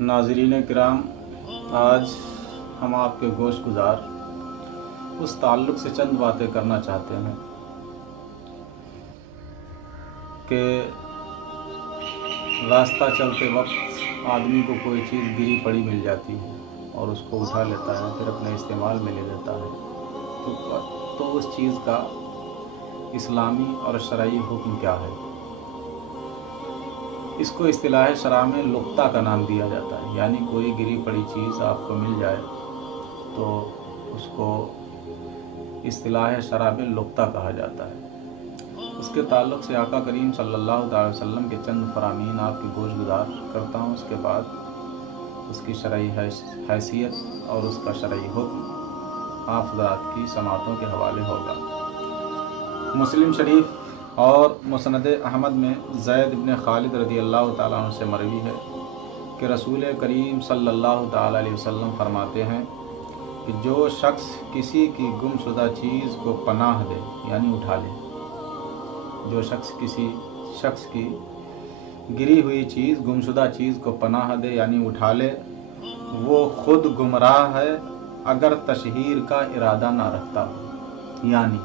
नाज़रीन किराम, आज हम आपके गोश गुजार उस ताल्लुक़ से चंद बातें करना चाहते हैं कि रास्ता चलते वक्त आदमी को कोई चीज़ गिरी पड़ी मिल जाती है और उसको उठा लेता है, फिर अपने इस्तेमाल में ले लेता है। तो उस चीज़ का इस्लामी और शरई हुक्म क्या है? इसको इस्तिलाह शरा में लुक्ता का नाम दिया जाता है। यानी कोई गिरी पड़ी चीज़ आपको मिल जाए तो उसको इस्तिलाह शरा में लुक्ता कहा जाता है। उसके ताल्लुक़ से आका करीम सल्लल्लाहु अलैहि वसल्लम के चंद फरामीन आपकी गोश गुजार करता हूँ। उसके बाद उसकी शरई हैसियत और उसका शरई हुक्म आप हज़रात की समातों के हवाले होगा। मुस्लिम शरीफ और मुसनद अहमद में ज़ैद इब्न खालिद रज़ी अल्लाह ताला अन्हु से मरवी है कि रसूल करीम सल्लल्लाहु ताला अलैहि वसल्लम फरमाते हैं कि जो शख्स किसी की गुमशुदा चीज़ को पनाह दे यानी उठा ले, जो शख्स किसी शख्स की गिरी हुई चीज़ गुमशुदा चीज़ को पनाह दे यानी उठा ले, वो ख़ुद गुमराह है अगर तशहीर का इरादा ना रखता हो। यानी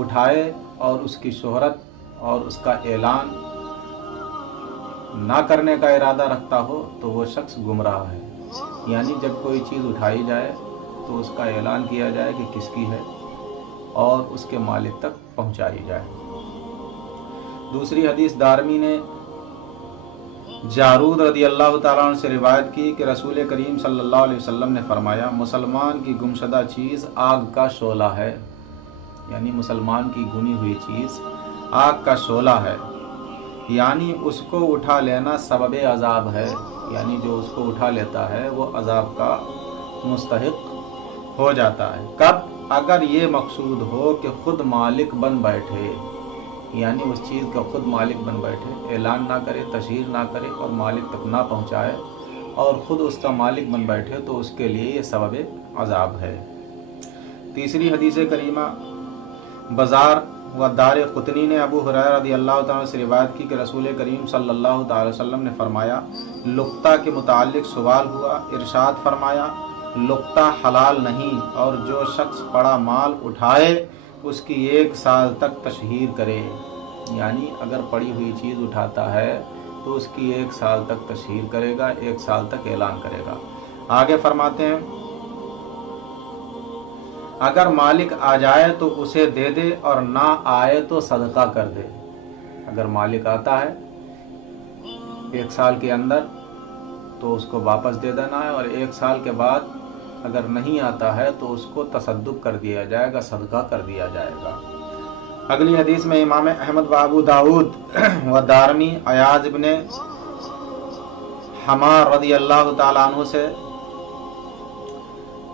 उठाए और उसकी शोहरत और उसका ऐलान ना करने का इरादा रखता हो तो वो शख्स गुमराह है। यानी जब कोई चीज़ उठाई जाए तो उसका ऐलान किया जाए कि किसकी है और उसके मालिक तक पहुंचाई जाए। दूसरी हदीस दारमी ने जारूद रज़ी अल्लाह ताला अन्हु से रिवायत की कि रसूल करीम सल्लल्लाहु अलैहि वसल्लम ने फरमाया, मुसलमान की गुमशुदा चीज़ आग का शोला है। यानी मुसलमान की गुनी हुई चीज़ आग का शोला है, यानी उसको उठा लेना सबब अजाब है। यानी जो उसको उठा लेता है वो अजाब का मुस्तहिक हो जाता है। कब? अगर ये मकसूद हो कि ख़ुद मालिक बन बैठे, यानी उस चीज़ का ख़ुद मालिक बन बैठे, ऐलान ना करे, तशहीर ना करे और मालिक तक ना पहुँचाए और ख़ुद उसका मालिक बन बैठे तो उसके लिए ये सबब अजाब है। तीसरी हदीस करीमा बाज़ार व दार क़ुतनी ने अबू हुरैरा रज़ी अल्लाह ताला से रिवायत की कि रसूल करीम सल्लल्लाहु अलैहि वसल्लम ने फरमाया, लुक्ता के मुताल्लिक़ सवाल हुआ, इरशाद फरमाया, लुक्ता हलाल नहीं और जो शख्स पड़ा माल उठाए उसकी 1 साल तक तशहीर करे। यानी अगर पड़ी हुई चीज़ उठाता है तो उसकी 1 साल तक तशहीर करेगा, 1 साल तक ऐलान करेगा। आगे फरमाते हैं, अगर मालिक आ जाए तो उसे दे दे और ना आए तो सदका कर दे। अगर मालिक आता है 1 साल के अंदर तो उसको वापस दे देना है और 1 साल के बाद अगर नहीं आता है तो उसको तसद्दुक कर दिया जाएगा, सदका कर दिया जाएगा। अगली हदीस में इमाम अहमद व अबू दाऊद व दारमी अयाज इब्ने हमार रज़ी अल्लाह ताला अन्हु से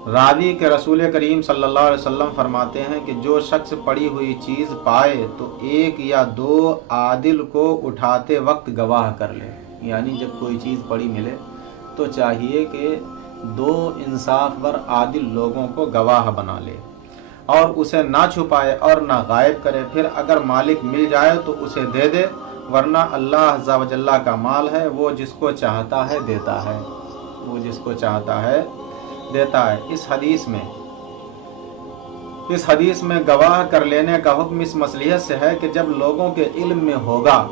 रावी के रसूल करीम सल्लल्लाहु अलैहि वसल्लम फरमाते हैं कि जो शख्स पड़ी हुई चीज़ पाए तो 1 या 2 आदिल को उठाते वक्त गवाह कर ले। यानी जब कोई चीज़ पड़ी मिले तो चाहिए कि 2 इंसाफवर आदिल लोगों को गवाह बना ले और उसे ना छुपाए और ना गायब करे। फिर अगर मालिक मिल जाए तो उसे दे दे, वरना अल्लाह अज़्ज़ा व जल्ला का माल है, वो जिसको चाहता है देता है, वो जिसको चाहता है देता है। इस हदीस में गवाह कर लेने का हुक्म इस मसलियत से है कि जब लोगों के इल्म में होगा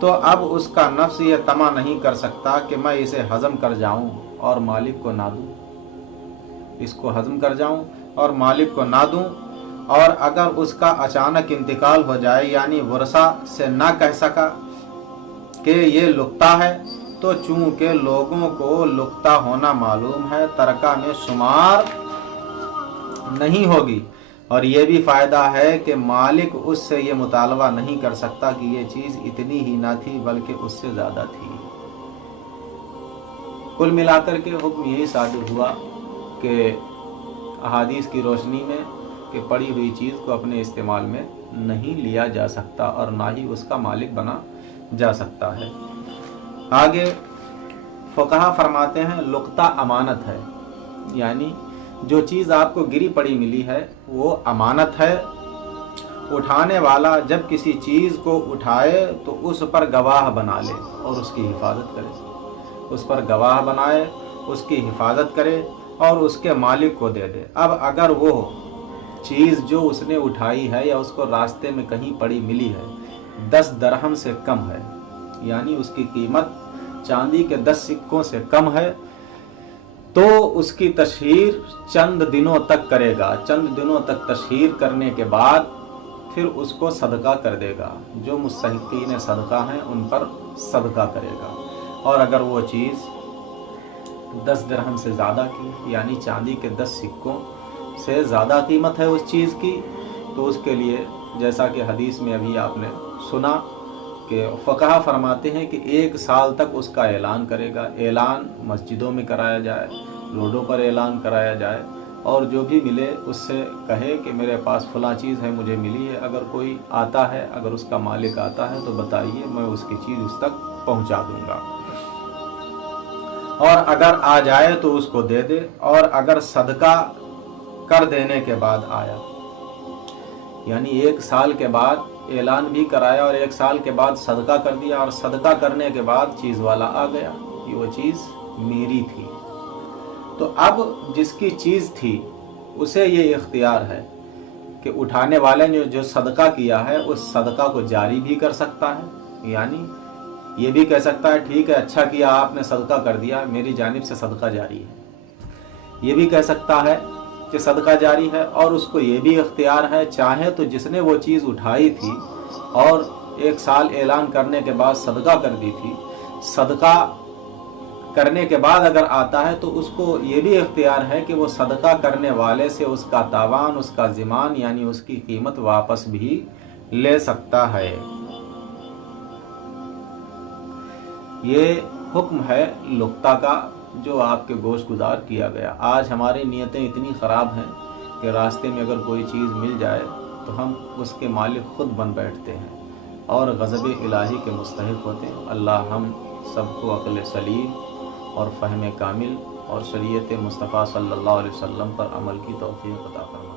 तो अब उसका नफ्स ये तमा नहीं कर सकता कि मैं इसे हज़म कर जाऊं और मालिक को ना दूं, इसको हज़म कर जाऊं और मालिक को ना दूं। और अगर उसका अचानक इंतकाल हो जाए यानी वरसा से ना कह सका कि ये लुक्ता है तो चूंकि लोगों को लुक्ता होना मालूम है, तरका में शुमार नहीं होगी। और ये भी फ़ायदा है कि मालिक उससे ये मुतालबा नहीं कर सकता कि ये चीज़ इतनी ही ना थी बल्कि उससे ज़्यादा थी। कुल मिलाकर के हुक्म यही साबित हुआ कि अहादीस की रोशनी में कि पड़ी हुई चीज़ को अपने इस्तेमाल में नहीं लिया जा सकता और ना ही उसका मालिक बना जा सकता है। आगे फ़ुक़हा फरमाते हैं, लुक्ता अमानत है। यानी जो चीज़ आपको गिरी पड़ी मिली है वो अमानत है। उठाने वाला जब किसी चीज़ को उठाए तो उस पर गवाह बना ले और उसकी हिफाजत करे। उस पर गवाह बनाए, उसकी हिफाजत करे और उसके मालिक को दे दे। अब अगर वो चीज़ जो उसने उठाई है या उसको रास्ते में कहीं पड़ी मिली है 10 दरहम से कम है, यानी उसकी कीमत चांदी के 10 सिक्कों से कम है, तो उसकी तशहीर चंद दिनों तक करेगा। चंद दिनों तक तशहीर करने के बाद फिर उसको सदका कर देगा। जो मुस्तहिकीन सदका हैं उन पर सदका करेगा। और अगर वो चीज़ 10 दिरहम से ज़्यादा की, यानी चांदी के 10 सिक्कों से ज़्यादा कीमत है उस चीज़ की, तो उसके लिए जैसा कि हदीस में अभी आपने सुना कि फ़क़हा फरमाते हैं कि 1 साल तक उसका ऐलान करेगा। ऐलान मस्जिदों में कराया जाए, रोडों पर ऐलान कराया जाए, और जो भी मिले उससे कहे कि मेरे पास फ़लाँ चीज़ है, मुझे मिली है। अगर कोई आता है, अगर उसका मालिक आता है तो बताइए, मैं उसकी चीज़ उस तक पहुंचा दूंगा। और अगर आ जाए तो उसको दे दे। और अगर सदका कर देने के बाद आया, यानी 1 साल के बाद ऐलान भी कराया और 1 साल के बाद सदका कर दिया, और सदका करने के बाद चीज़ वाला आ गया कि वो चीज़ मेरी थी, तो अब जिसकी चीज़ थी उसे ये इख्तियार है कि उठाने वाले ने जो सदका किया है उस सदका को जारी भी कर सकता है। यानी ये भी कह सकता है ठीक है, अच्छा किया आपने सदका कर दिया, मेरी जानिब से सदका जारी है। ये भी कह सकता है कि सदका जारी है। और उसको ये भी इख्तियार है, चाहे तो जिसने वो चीज़ उठाई थी और 1 साल ऐलान करने के बाद सदका कर दी थी, सदका करने के बाद अगर आता है तो उसको ये भी इख्तियार है कि वो सदका करने वाले से उसका तावान, उसका ज़िमान यानी उसकी कीमत वापस भी ले सकता है। ये हुक्म है लुक्ता का जो आपके गोश गुजार किया गया। आज हमारी नीयतें इतनी ख़राब हैं कि रास्ते में अगर कोई चीज़ मिल जाए तो हम उसके मालिक ख़ुद बन बैठते हैं और ग़ज़ब इलाही के मुस्तहिक़ होते हैं। अल्लाह हम सबको अक़ल सलीम और फ़हम कामिल और शरीयत मुस्तफ़ा सल्लल्लाहु अलैहि वसल्लम पर अमल की तौफ़ीक़ अता फरमाए।